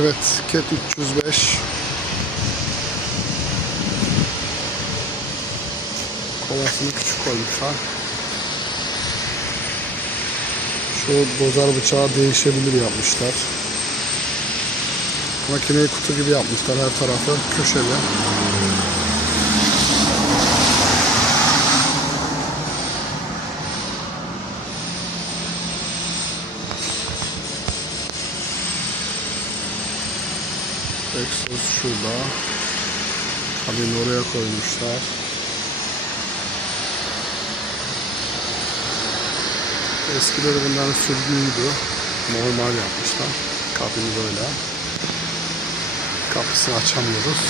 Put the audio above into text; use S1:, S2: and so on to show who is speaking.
S1: Evet, Cat 305. Kovasını küçük koymuşlar. Şu dozar bıçağı değişebilir yapmışlar. Makineyi kutu gibi yapmışlar her tarafı köşeli. Exos şurada. Kabini oraya koymuşlar. Eskileri bunların sürgüydü. Normal yapmışlar. Kabini böyle. Kapısını açamıyoruz.